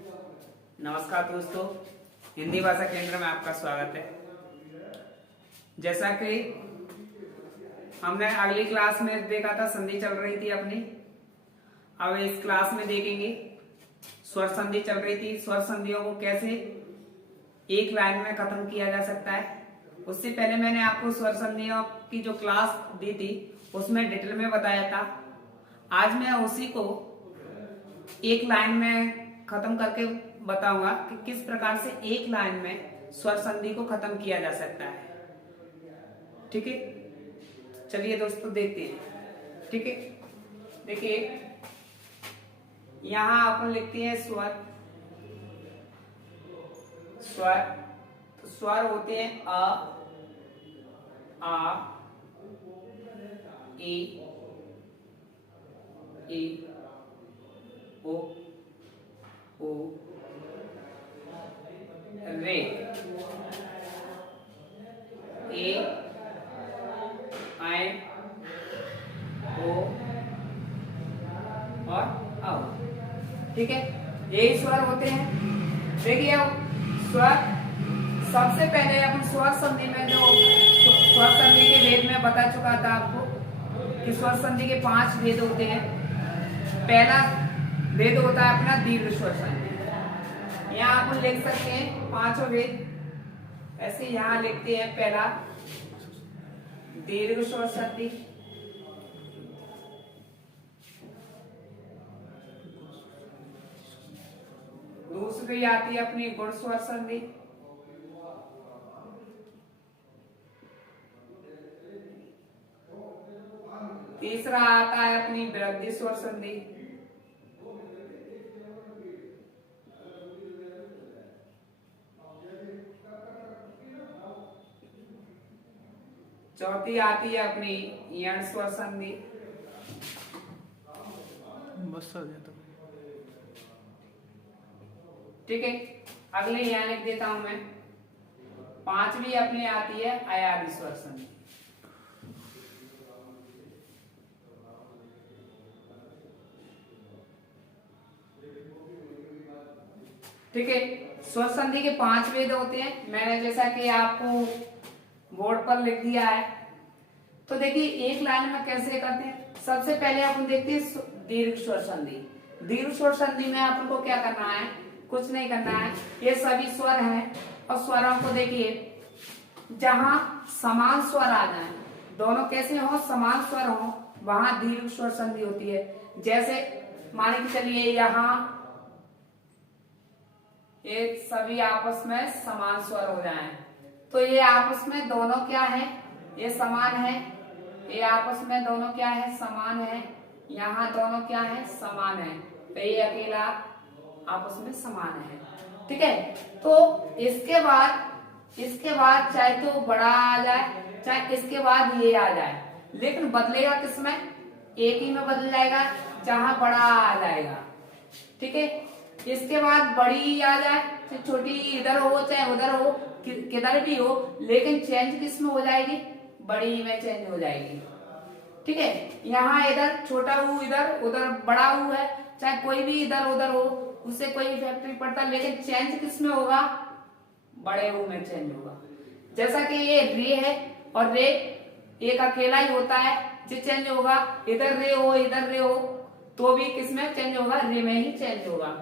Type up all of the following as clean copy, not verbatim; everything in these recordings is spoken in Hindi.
नमस्कार दोस्तों, हिंदी भाषा केंद्र में आपका स्वागत है। जैसा कि हमने अगली क्लास में देखा था, संधि चल रही थी अपनी। अब इस क्लास में देखेंगे स्वर संधि चल रही थी। स्वर संधियों को कैसे एक लाइन में खत्म किया जा सकता है। उससे पहले मैंने आपको स्वर संधियों की जो क्लास दी थी उसमें डिटेल में बताया था। आज मैं उसी को एक लाइन में खत्म करके बताऊंगा कि किस प्रकार से एक लाइन में स्वर संधि को खत्म किया जा सकता है। ठीक है, चलिए दोस्तों देखते हैं। ठीक है, देखिए यहां अपन लिखते हैं स्वर। स्वर तो स्वर होते हैं अ, आ, ई, ओ, ओ, रे, ए, आई, ओ और औ। ठीक है, यही स्वर होते हैं। देखिए अब स्वर, सबसे पहले अपन स्वर संधि में जो स्वर संधि के भेद में बता चुका था आपको कि स्वर संधि के 5 भेद होते हैं। पहला भेद होता है अपना दीर्घ स्वर संधि। यहाँ अपन लिख सकते हैं 5 भेद। ऐसे यहाँ लिखते हैं, पहला दीर्घ स्वर संधि, दूसरी आती है अपनी गुण स्वर संधि, तीसरा आता है अपनी वृद्धि स्वर संधि, चौथी आती है अपनी यण स्वर संधि, बस आ गया। ठीक है, अगले यहाँ लिख देता हूं मैं। 5वीं अपनी आती है अयादि स्वर संधि। ठीक है, स्वर संधि के 5 भेद होते हैं। मैंने जैसा कि आपको बोर्ड पर लिख दिया है। तो देखिए एक लाइन में कैसे करते हैं। सबसे पहले अपन देखते हैं दीर्घ स्वर संधि। दीर्घ स्वर संधि में अपन को क्या करना है, कुछ नहीं करना है। ये सभी स्वर हैं और स्वरों को देखिए जहां समान स्वर आ जाए, दोनों कैसे हो, समान स्वर हो, वहां दीर्घ स्वर संधि होती है। जैसे मान के चलिए यहाँ ये सभी आपस में समान स्वर हो जाएं, तो ये आपस में दोनों क्या है, ये समान है। ये आपस में दोनों क्या है, समान है। यहाँ दोनों क्या है, समान है। तो ये अकेला आपस में समान है। ठीक है, तो इसके बाद चाहे तो बड़ा आ जाए, चाहे इसके बाद ये आ जाए, लेकिन बदलेगा किसमें, एक ही में बदल जाएगा जहां बड़ा आ जाएगा। ठीक है, इसके बाद बड़ी आ जाए, चाहे छोटी इधर हो चाहे उधर हो, किधर भी हो, लेकिन चेंज किस में हो जाएगी, बड़ी में चेंज हो जाएगी। ठीक है, यहाँ इधर छोटा ऊ इधर, उधर बड़ा ऊ है, चाहे कोई भी इधर उधर हो, उससे कोई इफेक्ट नहीं पड़ता, लेकिन चेंज किस में होगा, बड़े ऊ में चेंज होगा। जैसा कि ये रे है और रे एक अकेला ही होता है जो चेंज होगा। इधर रे हो तो भी किसमें चेंज होगा, रे में ही चेंज होगा।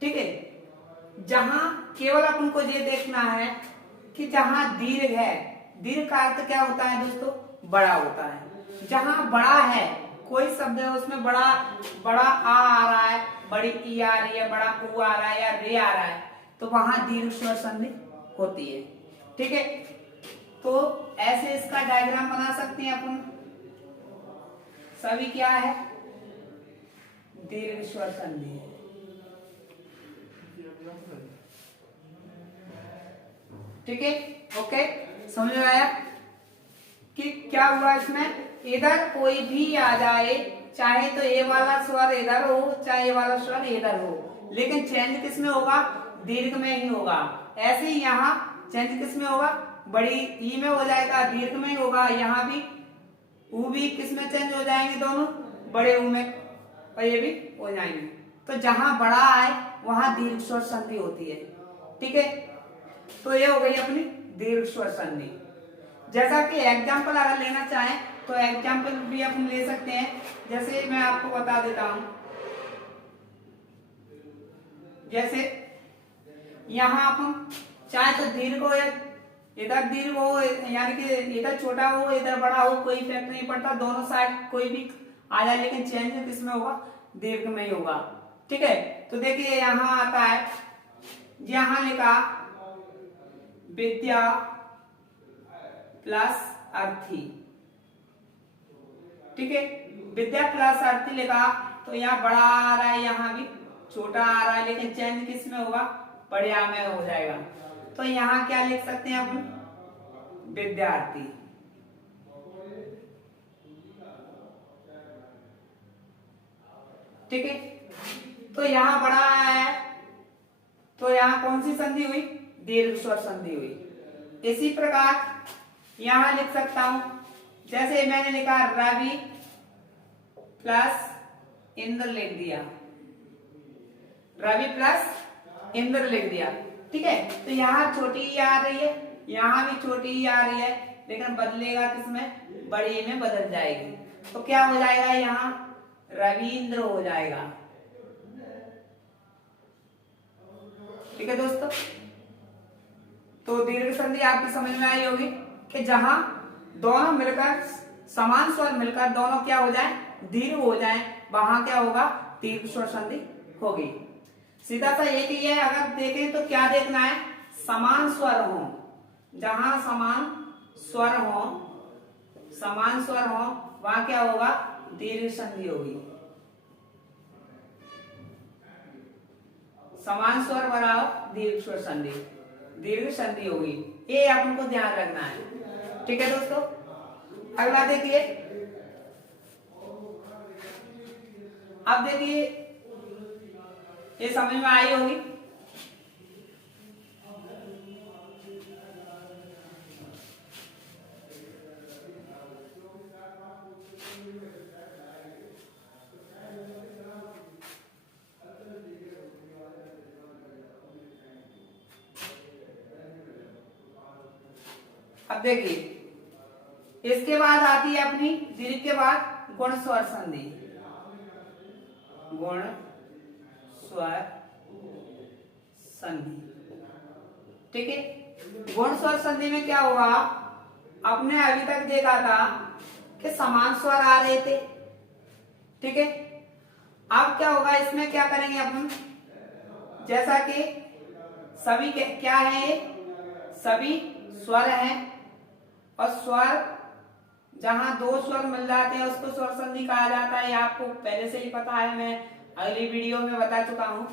ठीक है, जहां केवल अपन को ये देखना है कि जहां दीर्घ है, दीर्घ का अर्थ क्या होता है दोस्तों, बड़ा होता है। जहां बड़ा है, कोई शब्द है उसमें बड़ा आ रहा है, बड़ी ई आ रही है, बड़ा ऊ आ रहा है या रे आ रहा है, तो वहां दीर्घ स्वर संधि होती है। ठीक है, तो ऐसे इसका डायग्राम बना सकते हैं अपन। सभी क्या है, दीर्घ स्वर संधि है। ठीक है, ओके, समझ में आया कि क्या हुआ इसमें। इधर कोई भी आ जाए, चाहे तो ये वाला स्वर इधर हो चाहे ये वाला स्वर इधर हो, लेकिन चेंज किस में होगा, दीर्घ में ही होगा। ऐसे ही यहाँ चेंज किस में होगा, बड़ी ई में हो जाएगा, दीर्घ में ही होगा। यहाँ भी ऊ भी किस में चेंज हो जाएंगे, दोनों बड़े ऊ में। और ये भी हो जाएंगे। तो जहां बड़ा आए वहां दीर्घ स्वर संधि होती है। ठीक है, तो ये हो गई अपनी दीर्घ स्वर संधि। जैसा कि एग्जाम्पल अगर लेना चाहें तो एग्जाम्पल भी अपन ले सकते हैं। जैसे मैं आपको बता देता हूं, जैसे यहाँ अपन चाहे तो दीर्घ हो या इधर दीर्घ हो, यानी कि इधर छोटा हो इधर बड़ा हो, कोई इफेक्ट नहीं पड़ता, दोनों साइड कोई भी आ जाए, लेकिन चेंज किसमें होगा, दीर्घ में ही होगा। ठीक है, तो देखिए यहाँ आता है, यहाँ लिखा विद्या प्लस अर्थी। ठीक है, विद्या प्लस अर्थी लिखा तो यहाँ बड़ा आ रहा है, यहाँ भी छोटा आ रहा है, लेकिन चेंज किस में होगा, बढ़िया में हो जाएगा। तो यहाँ क्या लिख सकते हैं अपन, विद्यार्थी। ठीक है, तो यहाँ बड़ा आया है तो यहाँ कौन सी संधि हुई, दीर्घ स्वर संधि हुई। इसी प्रकार यहां लिख सकता हूं, जैसे मैंने लिखा रवि प्लस इंद्र लिख दिया, रवि प्लस इंद्र लिख दिया। ठीक है, तो यहाँ छोटी ही आ रही है, यहाँ भी छोटी ही आ रही है, लेकिन बदलेगा किसमें, बड़ी में बदल जाएगी। तो क्या हो जाएगा, यहाँ रविंद्र हो जाएगा। ठीक है दोस्तों, तो दीर्घ संधि आपकी समझ में आई होगी कि जहां दोनों मिलकर समान स्वर मिलकर दोनों क्या हो जाए, दीर्घ हो जाए, वहां क्या होगा, दीर्घ स्वर संधि होगी। सीधा सा एक ही है, अगर देखें तो क्या देखना है, समान स्वर हो, जहां समान स्वर हो, समान स्वर हो वहां क्या होगा, दीर्घ संधि होगी। समान स्वर बराबर दीर्घ स्वर संधि, दीर्घ संधि होगी, ये अपन को ध्यान रखना है। ठीक है दोस्तों, अगला देखिए, अब देखिए ये समझ में आई होगी। अब देखिए इसके बाद आती है अपनी दीर्घ के बाद गुण स्वर संधि, गुण स्वर संधि। ठीक है, गुण स्वर संधि में क्या होगा, आपने अभी तक देखा था कि समान स्वर आ रहे थे। ठीक है, अब क्या होगा, इसमें क्या करेंगे अपन, जैसा कि सभी क्या है, सभी स्वर हैं, और स्वर जहां दो स्वर मिल जाते हैं उसको स्वर संधि कहा जाता है। आपको पहले से ही पता है, मैं अगली वीडियो में बता चुका हूं।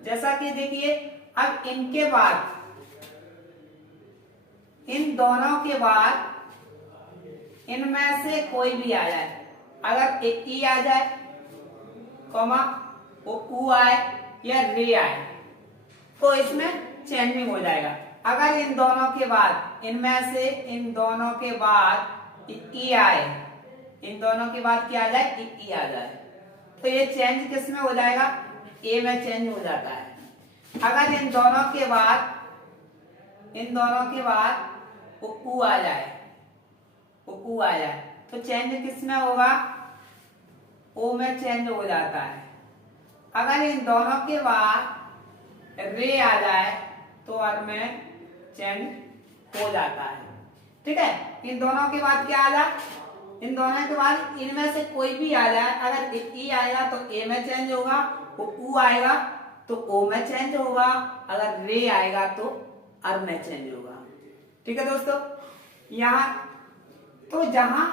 जैसा कि देखिए, अब इनके बाद, इन दोनों के बाद इनमें से कोई भी आ जाए, अगर एक ई आ जाए, कॉमा वो ऊ आए या रे आए, तो इसमें चेंजिंग हो जाएगा। अगर इन दोनों के बाद, इनमें से इन दोनों के बाद ई आए, इन दोनों के बाद क्या आ जाए, ई आ जाए, तो ये चेंज किस में हो जाएगा, ए में चेंज हो जाता है। अगर इन दोनों के बाद, इन दोनों के बाद उ आ जाए, उ आ जाए, तो चेंज किस में होगा, ओ में चेंज हो जाता है। अगर इन दोनों के बाद रे आ जाए तो अर में चेंज हो जाता है। ठीक है, इन दोनों के बाद क्या आ जाए, इन दोनों के बाद इनमें से कोई भी आ जाए, अगर ई आएगा तो ए में चेंज होगा, उ आएगा तो ओ में चेंज होगा, अगर रे आएगा तो अर में चेंज होगा। ठीक है दोस्तों, यहाँ तो जहां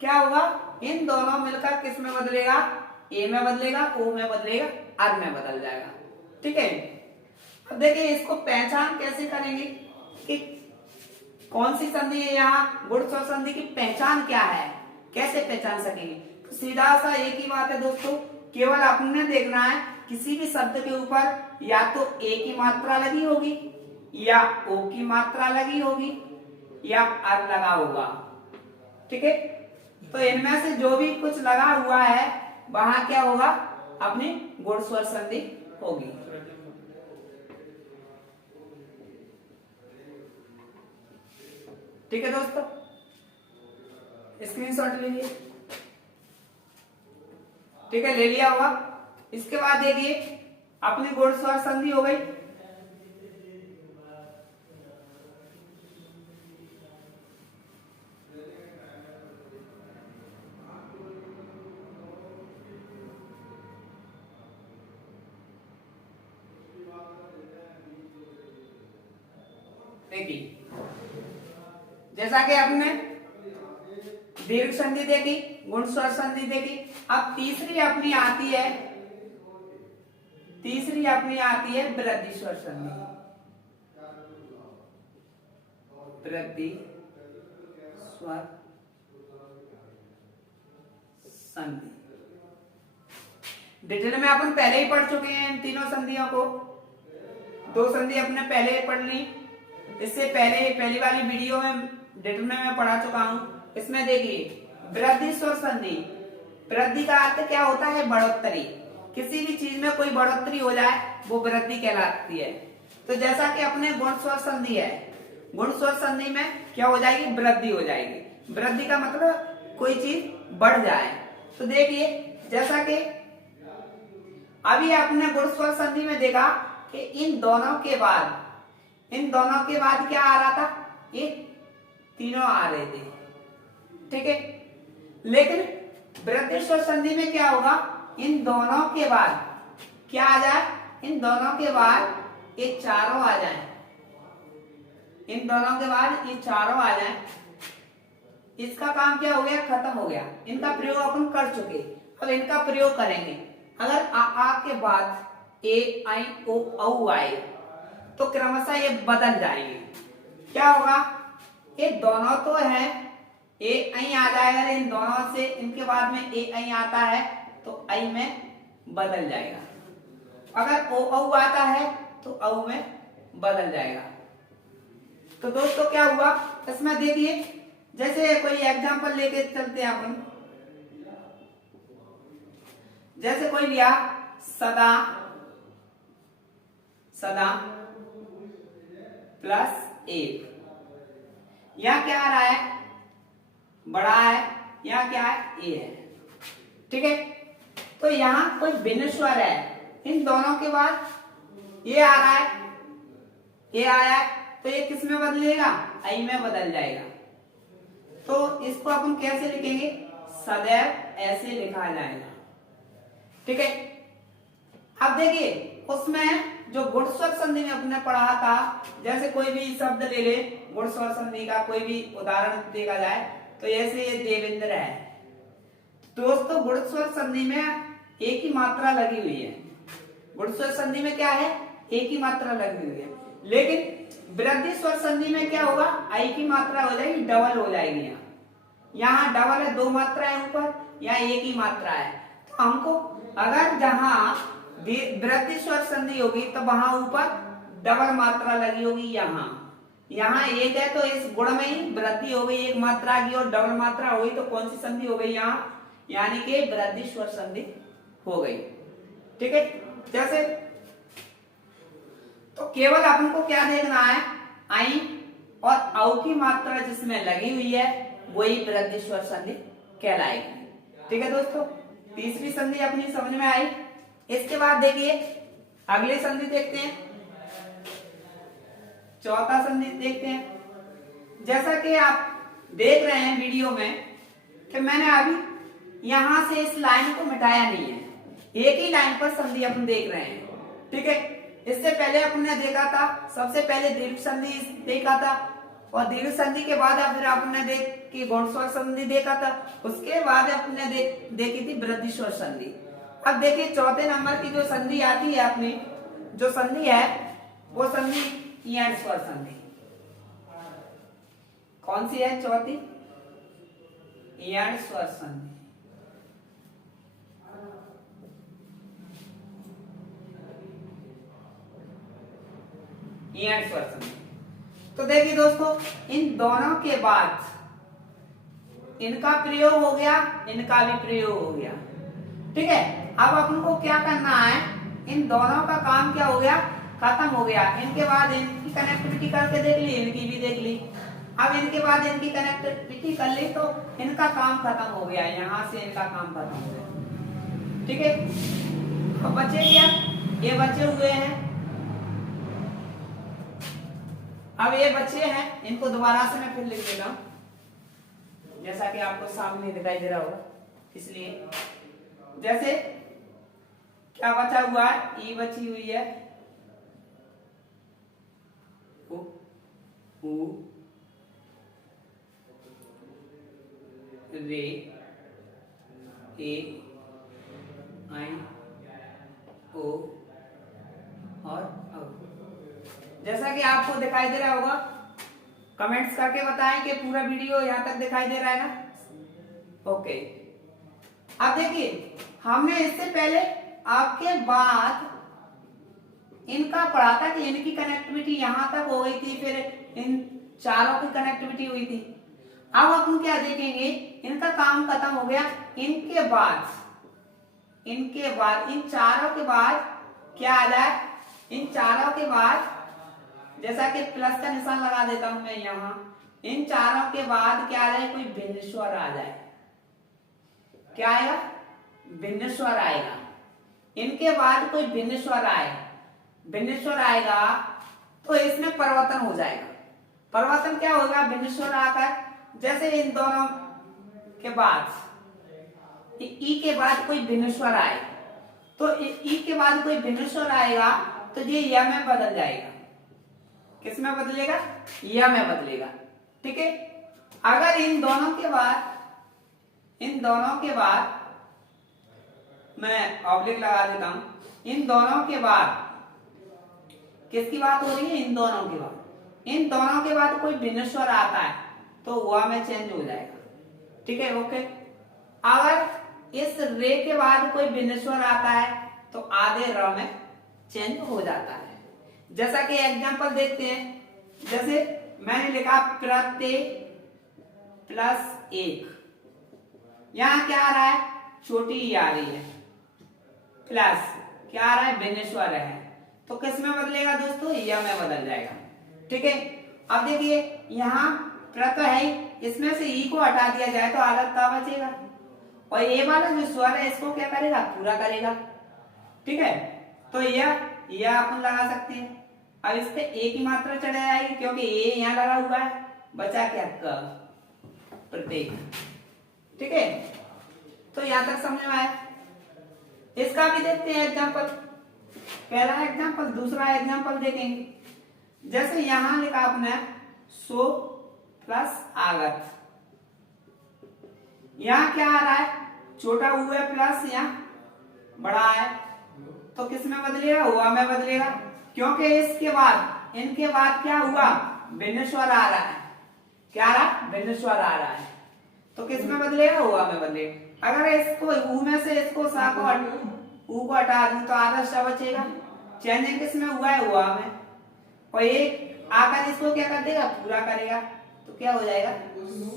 क्या होगा, इन दोनों मिलकर किस में बदलेगा, ए में बदलेगा, ओ में बदलेगा, अर में बदल जाएगा। ठीक है, अब देखिए इसको पहचान कैसे करेंगे कि कौन सी संधि है, यहाँ गुण स्वर संधि की पहचान क्या है, कैसे पहचान सकेंगे। तो सीधा सा एक ही बात है दोस्तों, केवल आपने देखना है किसी भी शब्द के ऊपर या तो ए की मात्रा लगी होगी, या ओ की मात्रा लगी होगी, या अर लगा होगा। ठीक है, तो इनमें से जो भी कुछ लगा हुआ है वहां क्या होगा, अपनी गुण स्वर संधि होगी। ठीक है दोस्तों, स्क्रीनशॉट ले लीजिए। ठीक है, ले लिया होगा। इसके बाद देखिए अपनी गुण स्वर संधि हो गई। देखिए जैसा कि आपने दीर्घ संधि देखी, गुण स्वर संधि देखी, अब तीसरी अपनी आती है वृद्धि स्वर संधि। वृद्धि स्वर संधि डिटेल में अपन पहले ही पढ़ चुके हैं इन तीनों संधियों को। दो संधि अपने पहले पढ़ ली, इससे पहले पहली वाली वीडियो में डिटेल में मैं पढ़ा चुका हूं। इसमें देखिए वृद्धि स्वर संधि, वृद्धि का अर्थ क्या होता है? बढ़ोतरी। किसी भी चीज में कोई बढ़ोतरी हो जाए वो वृद्धि कहलाती है। तो जैसा कि अपने गुण स्वर संधि है, गुण स्वर संधि में क्या हो जाएगी? वृद्धि हो जाएगी। वृद्धि का मतलब कोई चीज बढ़ जाए। तो देखिए जैसा कि अभी आपने गुण स्वर संधि में देखा कि इन दोनों के बाद क्या आ रहा था? ये तीनों आ रहे थे। ठीक है, लेकिन वृद्धि स्वर संधि में क्या होगा? इन दोनों के बाद क्या आ जाए? इन दोनों के बाद ये चारों आ जाएं। इन दोनों के बाद ये चारों आ जाएं। इसका काम क्या हो गया? खत्म हो गया। इनका प्रयोग अपन कर चुके, अब इनका प्रयोग करेंगे। अगर आ के बाद ए आई ओ औ आए तो क्रमशः ये बदल जाएंगे। क्या होगा? ये दोनों तो है, ए आई आ जाएगा, इन दोनों से इनके बाद में ए आई आता है तो आई में बदल जाएगा। अगर ओ औ आता है तो औ में बदल जाएगा। तो दोस्तों क्या हुआ इसमें? देखिए जैसे कोई एग्जांपल लेके चलते हैं अपन। जैसे कोई लिया सदा, सदा प्लस एक, यहां क्या आ रहा है? बड़ा है, यहां क्या है? ए है। ठीक है, तो यहां कोई भिन्न स्वर है, इन दोनों के बाद ये आ रहा है, ये आया है, तो ये किस में बदलेगा? आई में बदल जाएगा। तो इसको अपन कैसे लिखेंगे? सदैव ऐसे लिखा जाएगा। ठीक है, अब देखिए उसमें जो गुण स्वर संधि में अपने पढ़ा था, जैसे कोई भी शब्द ले ले, गुण स्वर संधि का कोई भी उदाहरण देखा जाए तो ऐसे ये देवेंद्र है। दोस्तों गुण स्वर संधि में एक ही मात्रा लगी हुई है। गुण स्वर संधि में क्या है? एक ही मात्रा लगी हुई है। लेकिन वृद्धि स्वर संधि में क्या होगा? आई की मात्रा हो जाएगी, डबल हो जाएगी। यहाँ डबल है, दो मात्रा है ऊपर, यहाँ एक ही मात्रा है। तो हमको अगर जहां वृद्धि स्वर संधि होगी तो वहां ऊपर डबल मात्रा लगी होगी। यहाँ एक है तो इस गुण में ही वृद्धि हो गई, एक मात्रा की, और डबल मात्रा हो गई तो कौन सी संधि हो गई? यहाँ यानी कि वृद्धि स्वर संधि हो गई। ठीक है, जैसे तो केवल अपन को क्या देखना है? आई और औ की मात्रा जिसमें लगी हुई है वही वृद्धि स्वर संधि कहलाएगी। ठीक है दोस्तों, तीसरी संधि अपनी समझ में आई। इसके बाद देखिए अगली संधि देखते हैं, चौथा संधि देखते हैं। जैसा कि आप देख रहे हैं वीडियो में कि मैंने अभी यहां से इस लाइन को मिटाया नहीं है, एक ही लाइन पर संधि अपन देख रहे हैं। ठीक है, इससे पहले अपने देखा था, सबसे पहले दीर्घ संधि देखा था, और दीर्घ संधि के बाद फिर आपने देख कि गुण स्वर संधि देखा था, उसके बाद आपने देखी थी वृद्धि स्वर संधि। अब देखिए चौथे नंबर की जो संधि आती है अपनी, जो संधि है वो संधि इयण स्वर संधि। कौन सी है चौथी? इयण स्वर संधि। इयण स्वर संधि। तो देखिए दोस्तों इन दोनों के बाद इनका प्रयोग हो गया, इनका भी प्रयोग हो गया। ठीक है, अब अपन को क्या करना है, इन दोनों का काम क्या हो गया, खत्म हो गया। इनके बाद इनकी कनेक्टिविटी करके देख ली, इनकी भी देख ली। अब इनके बाद इनकी कनेक्टिविटी कर ली तो इनका काम खत्म हो गया, यहाँ से इनका काम खत्म हो गया। ठीक है, अब बचे क्या, ये बचे हुए हैं। अब ये बचे हैं, इनको दोबारा से मैं फिर लिख देता हूं, जैसा कि आपको सामने दिखाई दे रहा होगा। इसलिए जैसे क्या बचा हुआ है, ई बची हुई है, उ रे ए आई ओ और औ। जैसा कि आपको दिखाई दे रहा होगा, कमेंट्स करके बताएं कि पूरा वीडियो यहां तक दिखाई दे रहा है ना। ओके, अब देखिए हमने इससे पहले आपके बाद इनका पढ़ा था कि इनकी कनेक्टिविटी यहां तक हो गई थी, फिर इन चारों की कनेक्टिविटी हुई थी। अब अपन क्या देखेंगे, इनका काम खत्म हो गया। इनके बाद इन चारों के बाद क्या आ जाए, इन चारों के बाद जैसा कि प्लस का निशान लगा देता हूं मैं यहां, इन चारों के बाद क्या आ जाए, कोई भिन्न स्वर आ जाए। क्या आएगा, भिन्न स्वर आएगा। इनके बाद कोई भिन्न स्वर आए, भिन्न स्वर आएगा तो इसमें परिवर्तन हो जाएगा। परिवर्तन क्या होगा, भिन्न स्वर आकर, जैसे इन दोनों के बाद ई के बाद कोई भिन्न स्वर आए, तो ई के बाद कोई भिन्न स्वर आएगा तो ये या में बदल जाएगा। किस में बदलेगा, या में बदलेगा। ठीक है, अगर इन दोनों के बाद मैं ऑब्लिक लगा देता हूं, इन दोनों के बाद किसकी बात हो रही है, इन दोनों के बाद, इन दोनों के बाद कोई भिन्न स्वर आता है तो वह में चेंज हो जाएगा। ठीक है, ओके। अगर इस रे के बाद कोई भिन्न स्वर आता है तो आधे र में चेंज हो जाता है। जैसा कि एग्जांपल देखते हैं, जैसे मैंने लिखा प्रत्यय प्लस एक, यहां क्या आ रहा है, छोटी ई आ रही है, प्लस क्या आ रहा है, भिन्न स्वर है, तो किस में बदलेगा दोस्तों, या में बदल जाएगा। ठीक है, अब देखिए यहाँ प्रत्यय है, इसमें से ई को हटा दिया जाए तो अलग का बचेगा, और ये वाला जो स्वर है इसको क्या करेगा, पूरा करेगा। ठीक है, तो यह अपन लगा सकते हैं। अब इस पे ए की मात्रा चढ़ जाएगी क्योंकि ए यहाँ लगा हुआ है, बचा क्या, क प्रत्येक। ठीक है, तो यहां तक समझ में आया। इसका भी देखते हैं एग्जांपल, पहला एग्जांपल, दूसरा एग्जांपल देखेंगे। जैसे यहां लिखा आपने सो प्लस आगत, यहां क्या आ रहा है, छोटा हुआ है प्लस यहाँ बड़ा है, तो किस में बदलेगा, हुआ में बदलेगा, क्योंकि इसके बाद इनके बाद क्या हुआ, भिन्न स्वर आ रहा है। क्या आ रहा, भिन्न स्वर आ रहा है, तो किस में बदलेगा, हुआ में बदलेगा। अगर इसको ऊ में से इसको सा को ऊ को हटा दूं तो आधा सा बचेगा, चेंजिंग किस में हुआ है, हुआ में, और एक आकर इसको क्या कर देगा, पूरा करेगा, तो क्या हो जाएगा,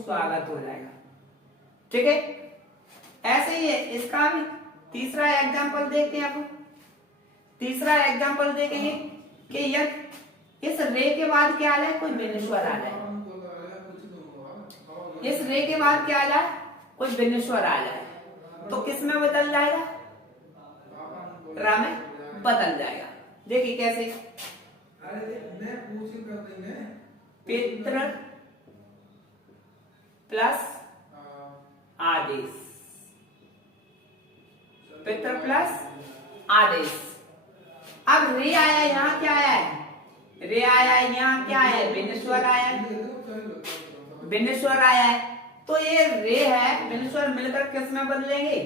स्वागत हो जाएगा। ठीक है, ऐसे ही है इसका भी। तीसरा एग्जांपल देखते हैं आप, तीसरा एग्जांपल देखेंगे कि यह इस रे के बाद क्या आ जाए, कोई भिन्न स्वर आ जाए, इस रे के बाद क्या आ जाए, कोई भिन्न स्वर आ जाए, तो किस में बदल जाएगा, रा में बदल जाएगा। देखिए कैसे, पितृ प्लस आदेश, पितृ प्लस आदेश। अब रे आया, यहाँ क्या आया है, रे आया है, यहाँ क्या आया है, भिन्न स्वर आया है, भिन्न स्वर आया है, तो ये रे है, भिन्न स्वर मिलकर किस में बदलेंगे,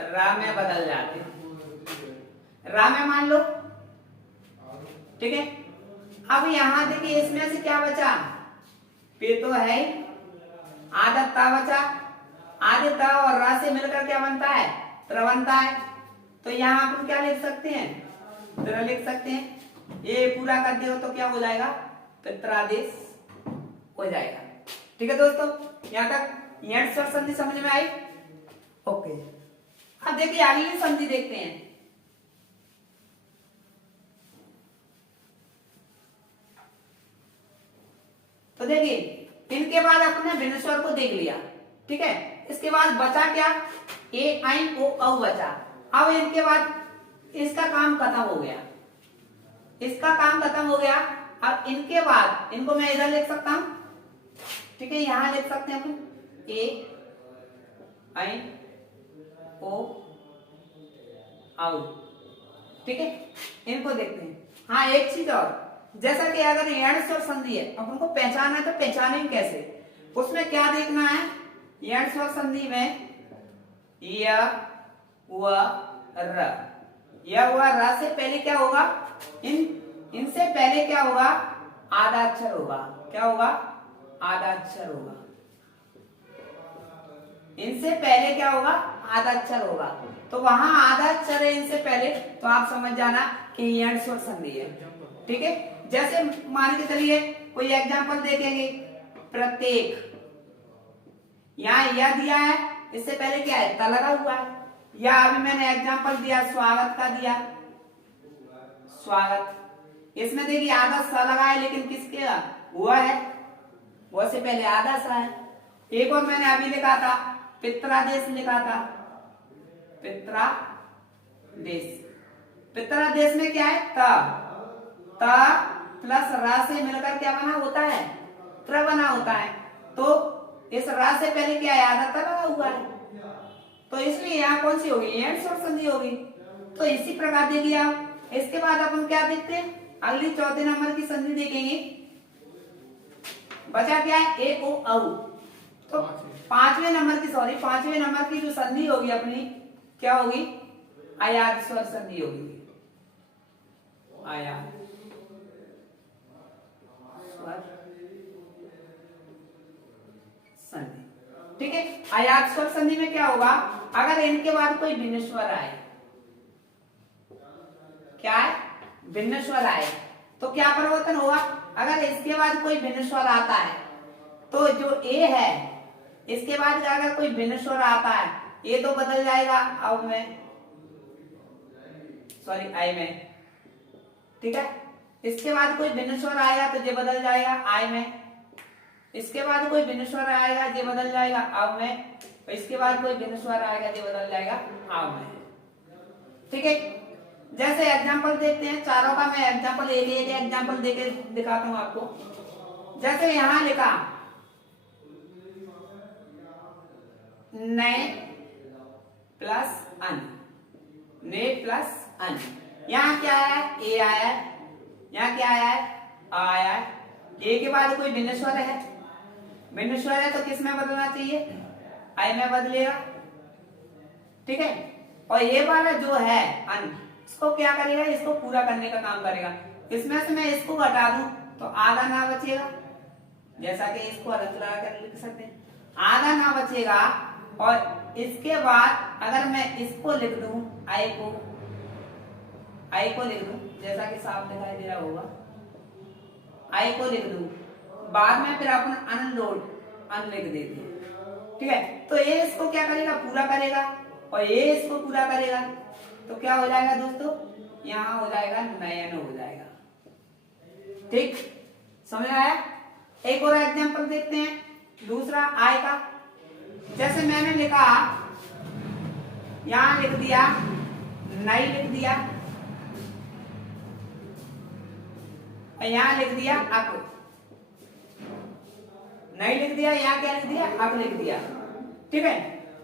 रा में बदल जाते, रा में मान लो। ठीक है, अब यहां देखिए इसमें से क्या बचा, पे तो है, आधा ता बचा, आधे ता और रा से मिलकर क्या बनता है, त्र बनता है, तो यहाँ अपन क्या लिख सकते हैं, त्र लिख सकते हैं। ये पूरा कर दियो तो क्या हो जाएगा, पित्रादेश हो जाएगा। ठीक है दोस्तों, यहाँ तक यह संधि समझ में आई। ओके। अब देखिए अगली संधि देखते हैं। तो देखिए इनके बाद अपने भिन्न स्वर को देख लिया, ठीक है। इसके बाद बचा क्या, ए आई ओ औ बचा। अब इनके बाद इसका काम खत्म हो गया, इसका काम खत्म हो गया। अब इनके बाद इनको मैं इधर लिख सकता हूं, ठीक है, यहां लिख सकते हैं अपन ए आई ओ औ, ठीक है। इनको देखते हैं। हाँ एक चीज और, जैसा कि अगर यण स्वर संधि है अपन को पहचाना है तो पहचानेंगे कैसे, उसमें क्या देखना है। यण स्वर संधि में य व र, य व र से पहले क्या होगा, इनसे पहले क्या होगा, आधा अक्षर होगा। क्या होगा, आधा अक्षर होगा। इनसे पहले क्या होगा, आधा अक्षर होगा। तो वहां आधा अक्षर है इनसे पहले, तो आप समझ जाना कि यण स्वर संधि है, ठीक है। जैसे मान के चलिए कोई एग्जांपल देखेंगे, प्रत्येक, यहाँ यह दिया है, इससे पहले क्या है, त लगा हुआ है। या अभी मैंने एग्जांपल दिया स्वागत का दिया, स्वागत, इसमें देखिए आधा सा लगा है, लेकिन किसके हुआ है, वो से पहले आधा सा है। एक और मैंने अभी लिखा था पित्रादेश, लिखा था पित्रादेश। पित्रादेश में क्या है, त प्लस रा से मिलकर क्या बना होता है, त्र बना होता है। तो इस रा से पहले क्या है, आधा त लगा हुआ है, तो इसलिए यहाँ कौन सी होगी, यण स्वर संधि होगी। तो इसी प्रकार देखिए आप, इसके बाद अपन क्या देखते हैं, अगली चौथे नंबर की संधि देखेंगे। बचा क्या है, ए ओ औ। तो पांचवें नंबर की जो संधि होगी अपनी, क्या होगी, आयात स्वर संधि होगी। आयात स्वर संधि, ठीक है। आयात स्वर संधि में क्या होगा, अगर इनके बाद कोई भिन्न स्वर आए, क्या है, भिन्न स्वर आए, तो क्या परिवर्तन होगा। अगर इसके बाद कोई भिन्न स्वर आता है, तो जो ए है, इसके बाद अगर कोई भिन्न स्वर आता है, ये तो बदल जाएगा अब में, सॉरी आई में, ठीक है। इसके बाद कोई भिन्न स्वर आएगा तो ये बदल जाएगा आई में। इसके बाद कोई भिन्न स्वर आएगा, ये बदल जाएगा अब में। इसके बाद कोई भिन्न स्वर आएगा, ये बदल जाएगा अब में, ठीक है। जैसे एग्जांपल देखते हैं, चारों का मैं एग्जांपल एक एग्जांपल देके दिखाता हूं आपको। जैसे यहां लिखा नए प्लस अन, ने प्लस अन, यहाँ क्या आया है, ए आया है। यहाँ क्या आया है, आ आया है। ए के बाद कोई भिन्न स्वर है, भिन्न स्वर है तो किस में बदलना चाहिए, आई में बदलेगा, ठीक है। और ये वाला जो है अन, इसको क्या करेगा, इसको पूरा करने का काम करेगा। इसमें से मैं इसको घटा दूं तो आधा ना बचेगा, जैसा कि इसको अलग लगा कर लिख सकते हैं, आधा ना बचेगा। और इसके बाद अगर मैं इसको लिख दूं, आई को लिख दूं, जैसा कि साफ दिखाई दे रहा होगा, आई को लिख दूं, बाद में फिर अपन अनलोड अन लिख देते हैं, ठीक है। तो ये इसको क्या करेगा, पूरा करेगा, और ये इसको पूरा करेगा, तो क्या हो जाएगा दोस्तों, यहां हो जाएगा नयन हो जाएगा, ठीक, समझ आया। एक और एग्जांपल देखते हैं, दूसरा आय का। जैसे मैंने लिखा, यहां लिख दिया नई, लिख दिया, और यहां लिख दिया अक, नई लिख दिया, यहाँ क्या लिख दिया, अक लिख दिया, ठीक है।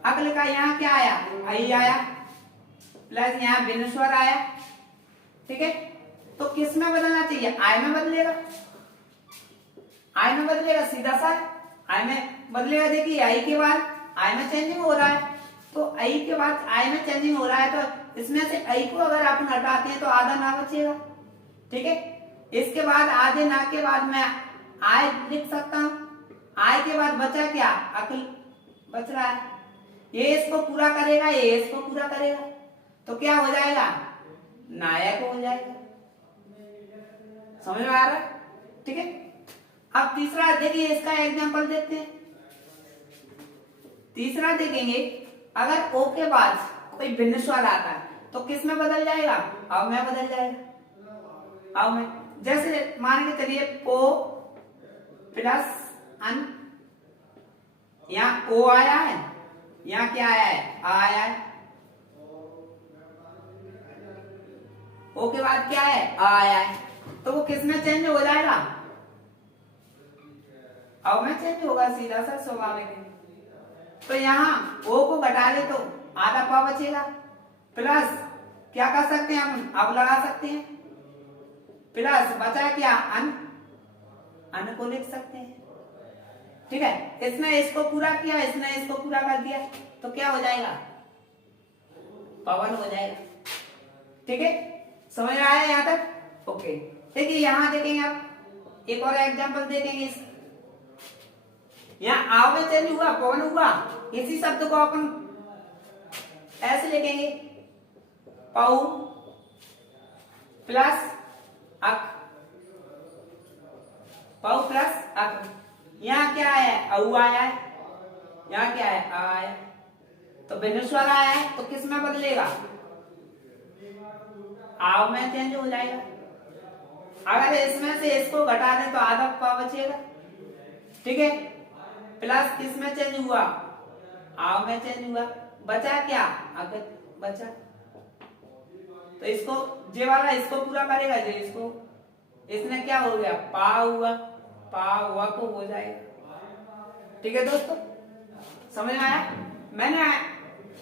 अक लिखा, यहाँ क्या आया, आई आया, प्लस यहाँ भिन्न स्वर आया, ठीक है। तो किस में बदलना चाहिए, आई में बदलेगा, आई में बदलेगा, सीधा सा आई में बदलेगा। देखिए आई के बाद आई में चेंजिंग हो रहा है, तो आई के बाद आई में चेंजिंग हो रहा है, तो इसमें से आई को अगर आप हटाते हैं तो आधा ना बचेगा, ठीक है। इसके बाद आधे ना के बाद मैं आय लिख सकता हूं, आय के बाद बचा क्या, अकल बच रहा है, ये इसको पूरा करेगा, ये इसको पूरा करेगा, तो क्या हो जाएगा, नायक हो जाएगा। समझ में आ रहा है, ठीक है। अब तीसरा देखिए, इसका एग्जांपल देखते हैं। तीसरा देखेंगे, अगर ओ के बाद कोई भिन्न स्वर आता है तो किस में बदल जाएगा, अव में बदल जाएगा, अव में। जैसे मान के चलिए पो प्लस अन, यहाँ ओ आया है, यहाँ क्या आया है, आ आया है, ओ के बाद क्या है, आ आया है, तो वो किस में चेंज हो जाएगा, अव में चेंज होगा, सीधा सा स्वाभाविक है। तो यहाँ ओ को घटा ले तो आधा पा बचेगा, प्लस क्या कर सकते हैं हम, अब लगा सकते हैं, प्लस बचा क्या, अन को लिख सकते हैं। ठीक है, इसने इसको पूरा किया, इसने इसको पूरा कर दिया, तो क्या हो जाएगा, पवन हो जाएगा। ठीक है, समझ में आया यहाँ तक? ओके, देखिए यहाँ देखेंगे आप एक और एग्जांपल देखेंगे। इस यहाँ आव में चेंज हुआ, पवन हुआ, इसी शब्द को अपन ऐसे लिखेंगे, पौ प्लस अक, पौ प्लस अक। यहाँ क्या आया है, औ आया है, यहाँ क्या है, आ आया है, तो भिन्न स्वर आया है तो किस में बदलेगा, आव में चेंज हो जाएगा। अगर इसमें से इसको घटा दें तो आधा पा बचेगा। ठीक है, प्लस किस में चेंज हुआ, आव में चेंज हुआ, बचा क्या, अगर बचा, तो इसको जे वाला इसको पूरा करेगा, जे इसको, इसने क्या हो गया, पा हुआ, पा हुआ को हो जाएगा। ठीक है दोस्तों, समझ में आया? मैंने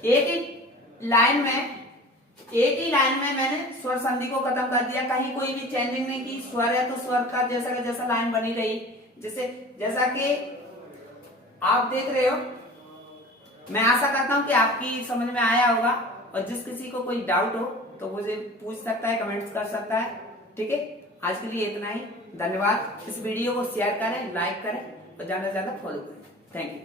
एक ही लाइन में मैंने स्वर संधि को खत्म कर दिया, कहीं कोई भी चेंजिंग नहीं की, स्वर है तो स्वर का जैसा का जैसा लाइन बनी रही, जैसा कि आप देख रहे हो। मैं आशा करता हूं कि आपकी समझ में आया होगा, और जिस किसी को कोई डाउट हो तो मुझे पूछ सकता है, कमेंट्स कर सकता है। ठीक है, आज के लिए इतना ही, धन्यवाद। इस वीडियो को शेयर करें, लाइक करें और ज्यादा से ज्यादा फॉलो करें। Thank you.